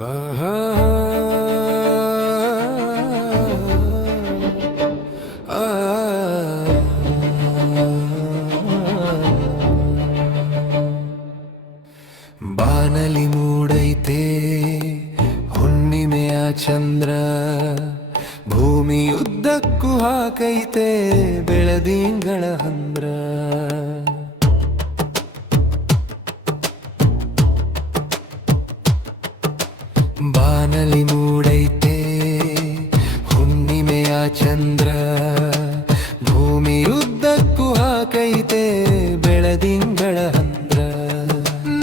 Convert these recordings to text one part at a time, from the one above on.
ಬಾನಲಿ ಮೂಡೈತೆ ಹುಣ್ಣಿಮೆಯ ಚಂದ್ರ, ಭೂಮಿಯುದ್ದಕ್ಕೂ ಹಾಕೈತೆ ಬೆಳದಿಂಗಳ ಹಂದ್ರ. ಬಾನಲಿ ಮೂಡೈತೆ ಹುಣ್ಣಿಮೆಯ ಚಂದ್ರ, ಭೂಮಿಯುದ್ದಕ್ಕೂ ಹಾಕೈತೆ ಬೆಳದಿಂಗಳ ಹಂದ್ರ.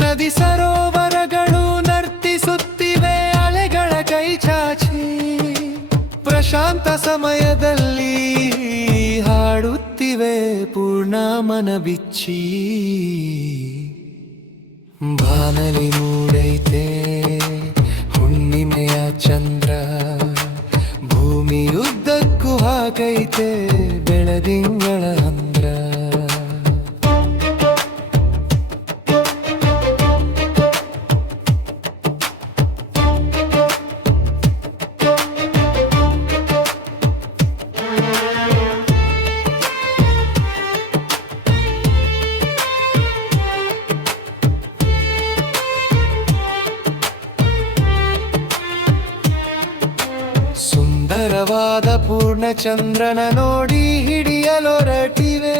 ನದಿ ಸರೋವರಗಳು ನರ್ತಿಸುತ್ತಿವೆ ಅಲೆಗಳ ಕೈ ಚಾಚಿ, ಪ್ರಶಾಂತ ಸಮಯದಲ್ಲಿ ಹಾಡುತ್ತಿವೆ ಪೂರ್ಣ ಮನ ಬಿಚ್ಚಿ. ಬಾನಲಿ ಮೂಡೈತೆ ಹುಣ್ಣಿಮೆಯ ಚಂದ್ರ, ಭೂಮಿಯುದ್ದಕ್ಕೂ ಹಾಕೈತೆ ಬೆಳದಿಂಗಳ ಹಂದ್ರ. ಸುಂದರವಾದ ಪೂರ್ಣಚಂದ್ರನ ನೋಡಿ ಹಿಡಿಯಲೊರಟಿವೆ,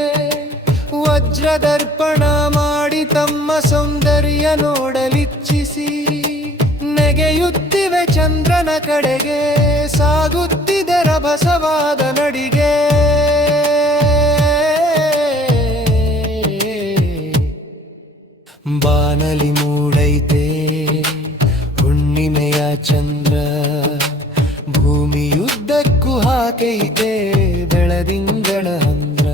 ವಜ್ರದರ್ಪಣ ಮಾಡಿ ತಮ್ಮ ಸೌಂದರ್ಯ ನೋಡಲಿಚ್ಛಿಸಿ. ನೆಗೆಯುತ್ತಿವೆ ಚಂದ್ರನ ಕಡೆಗೆ, ಸಾಗುತ್ತಿದೆ ರಭಸವಾದ ನಡಿಗೆ. ಬಾನಲಿ ಮೂಡೈತೆ ಹುಣ್ಣಿಮೆಯ ಚಂದ್ರ, ಭೂಮಿಯುದ್ದಕ್ಕೂ ಹಾಕೈತೆ ಬೆಳದಿಂಗಳ ಹಂದ್ರ.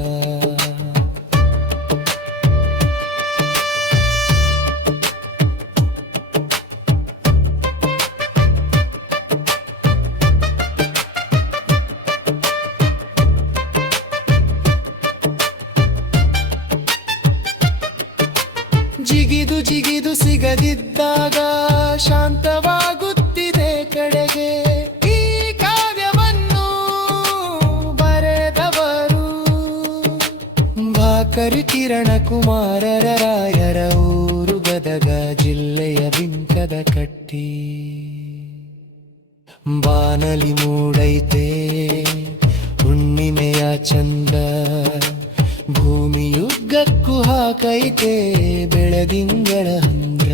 ಜಿಗಿದು ಜಿಗಿದು ಸಿಗದಿದ್ದಾಗ ಶಾಂತವಾಗುತ್ತಿದೆ ಕಡೆಗೆ. ಈ ಕಾವ್ಯವನ್ನು ಬರೆದವರು ಭಾಕರಿ ಕಿರಣ ಕುಮಾರರ ರಾಯರ ಊರು ಗದಗ ಜಿಲ್ಲೆಯ ಬಿಂಕದ ಕಟ್ಟಿ. ಬಾನಲಿ ಮೂಡೈತೆ ಹುಣ್ಣಿಮೆಯ ಚಂದ್ರ, ಭೂಮಿಯುದ್ದಕ್ಕೂ ಹಾಕೈತೆ ಬೆಳದಿಂಗಳ ಹಂದ್ರ.